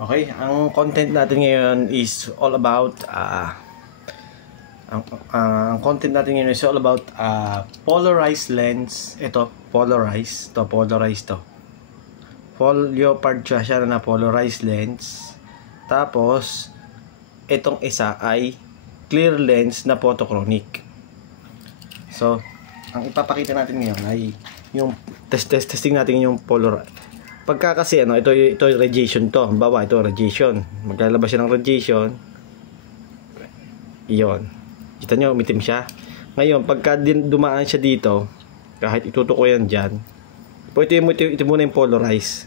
Okay, ang content natin ngayon is all about ang content natin ngayon is all about polarized lens. Ito, polarized. Leopard siya na polarized lens. Tapos itong isa ay clear lens na photochromic. So, ang ipapakita natin ngayon ay yung testing natin yung polarized. Pagka kasi ito radiation to. Bawa ito radiation. Maglalabas siya ng radiation. Iyon. Kita nyo, umitim siya. Ngayon, pagka dumaan siya dito, kahit itutok ko yan dyan, ito muna yung polarize.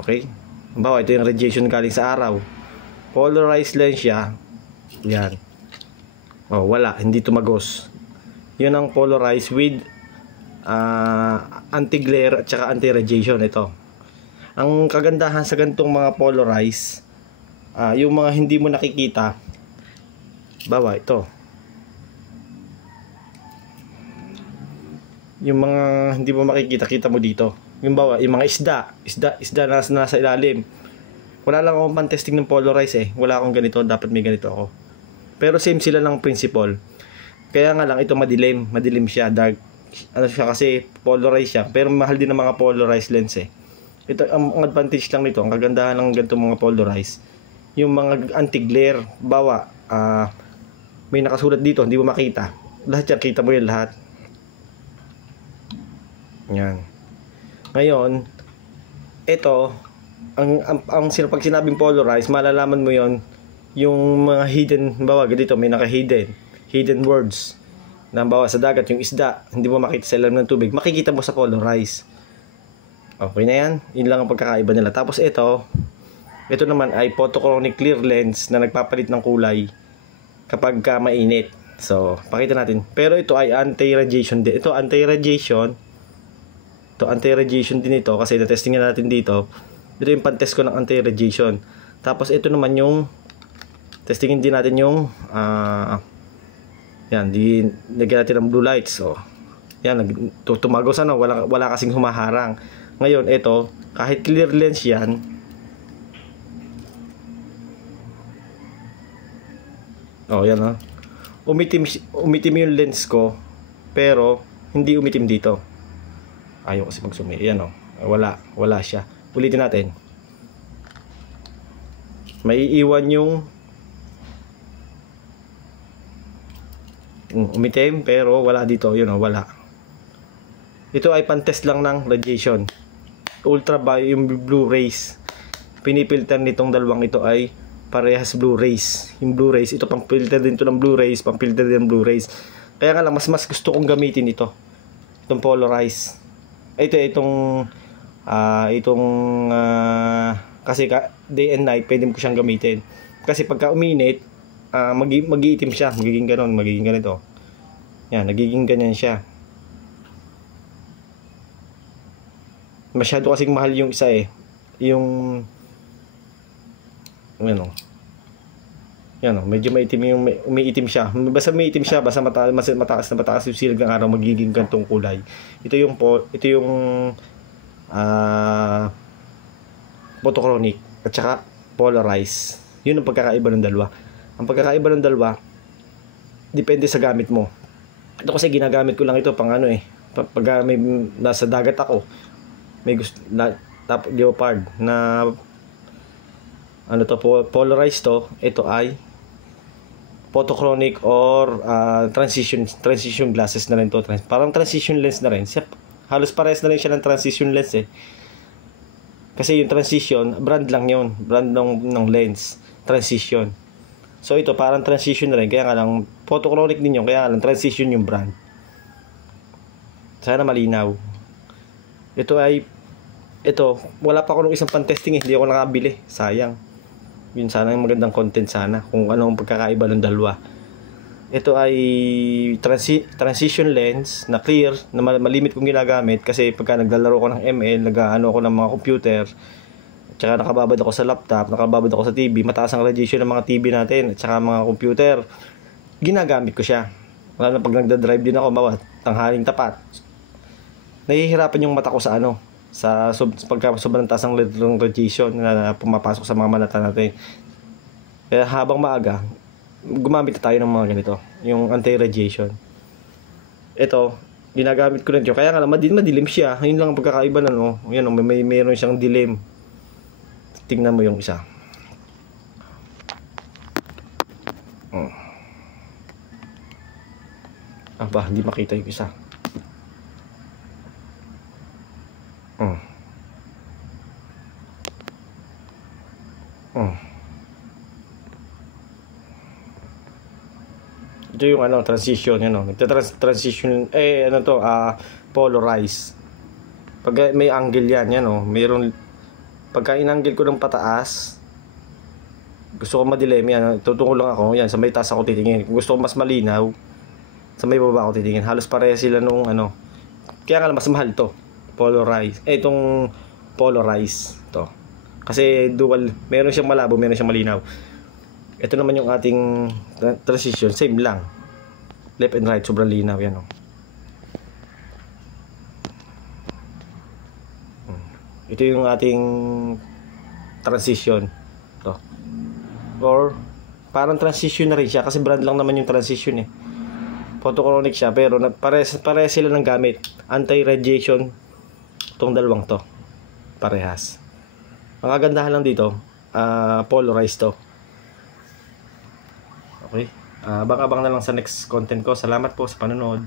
Okay? Bawa ito yung radiation galing sa araw. Polarized lens siya. Yan. Oh, wala. Hindi tumagos. Yun ang polarized with anti-glare at saka anti-radiation. Ito ang kagandahan sa ganitong mga polarized, yung mga hindi mo nakikita, bawa ito yung mga hindi mo makikita, kita mo dito yung bawa, yung mga isda na nasa ilalim. Wala lang akong pan-testing ng polarized wala akong ganito, dapat may ganito ako, pero same sila ng principle. Kaya nga lang ito madilim siya, dark siya kasi polarized siya, pero mahal din ng mga polarized lens Ito ang advantage lang nito, ang kagandahan ng ganitong mga polarized, yung mga anti-glare. Bawa may nakasulat dito, hindi mo makita lahat yan, kita mo yan lahat. Yan. Ngayon ito pag sinabing polarized, malalaman mo yon yung mga hidden, bawa dito may hidden words na bawa sa dagat, yung isda, hindi mo makita sa ilalim ng tubig, makikita mo sa polarized. Okay na yan. Yun lang ang pagkakaiba nila. Tapos ito naman ay photochromic clear lens na nagpapalit ng kulay kapag mainit. So, pakita natin. Pero ito ay anti-radiation din. Ito anti-radiation din ito kasi na-testing natin dito. Ito yung pan-test ko ng anti-radiation. Tapos ito naman yung testingin din natin yung yan, lagyan natin ng blue lights. So, yan, tumagos wala kasing humaharang. Ngayon, ito, kahit clear lens yan, yan umitim yung lens ko, pero hindi umitim dito. Ayaw kasi mag-zoom. Yan wala siya. Ulitin natin. May iwan yung umitim, pero wala dito, wala. Ito ay pan-test lang ng radiation. Yung blue rays. Pinipilter nitong dalawang ito ay parehas blue rays. Yung blue rays, ito pang filter din to ng blue rays, pang filter din ng blue rays. Kaya nga lang mas gusto kong gamitin ito. Itong polarized. Kasi day and night pwede ko siyang gamitin. Kasi pagka uminit, mag-iitim siya, magiging ganito. Yan, nagiging ganyan siya. Masyado kasing mahal yung isa yung medyo umiitim siya. Basta umiitim siya, basta mataas yung silag ng araw, magiging gantong kulay. Ito yung photochromic at saka polarized. Yun ang pagkakaiba ng dalawa. Ang pagkakaiba ng dalawa, depende sa gamit mo. Ito kasi ginagamit ko lang ito pang pag may nasa dagat ako, may gusto top leopard na polarized to. Ito ay photochromic or transition glasses na rin to. Parang transition lens na rin. Halos parehas na rin siya ng transition lens Kasi yung transition, brand lang yun. Brand ng lens. Transition. So ito parang transition na rin. Kaya nga lang, photochromic din yun. Kaya nga lang, transition yung brand. Sana malinaw. Wala pa ako nung isang pan-testing Hindi ako nakabili. Sayang. Yun sana yung magandang content sana. Kung anong pagkakaiba ng dalawa. Ito ay transition lens na clear, na malimit kong ginagamit kasi pagka naglalaro ko ng ML, nag-ano ako ng mga computer, at saka nakababad ako sa laptop, nakababad ako sa TV, mataas ang radiation ng mga TV natin at saka mga computer, ginagamit ko siya. Lalo na pag nagda-drive din ako, tanghaling tapat, nahihirapan yung mata ko sa pagka sobrang taas ng radiation na pumapasok sa mga mata natin. Kaya habang maaga, gumamit tayo ng mga ganito, yung anti-radiation. Ito, ginagamit ko rin ito. Kaya nga madilim siya. Yun lang ang pagkakaiba na, no? Yan, mayroon siyang dilim. Tingnan mo yung isa. Aba, hindi makita yung isa. Ito yung transition, transition, polarize. Pag may angle yan, mayroon, pagka inangle ko ng pataas, gusto ko madilim, yan, tutungol lang ako, yan, sa may taas ako titingin. Kung gusto ko mas malinaw, sa may baba ako titingin. Halos pareha sila nung kaya nga mas mahal to, polarize. Itong polarize to. Kasi dual, meron siyang malabo, meron siyang malinaw. Ito naman yung ating transition, same lang. Left and right, sobrang linaw yan, Ito yung ating transition to. Or parang transition na rin siya kasi brand lang naman yung transition Photochronic siya pero pareha sila ng gamit. Anti-radiation tong dalawang to. Parehas. Ang kagandahan lang dito, polarized to. Okay. Abang-abang na lang sa next content ko. Salamat po sa panonood.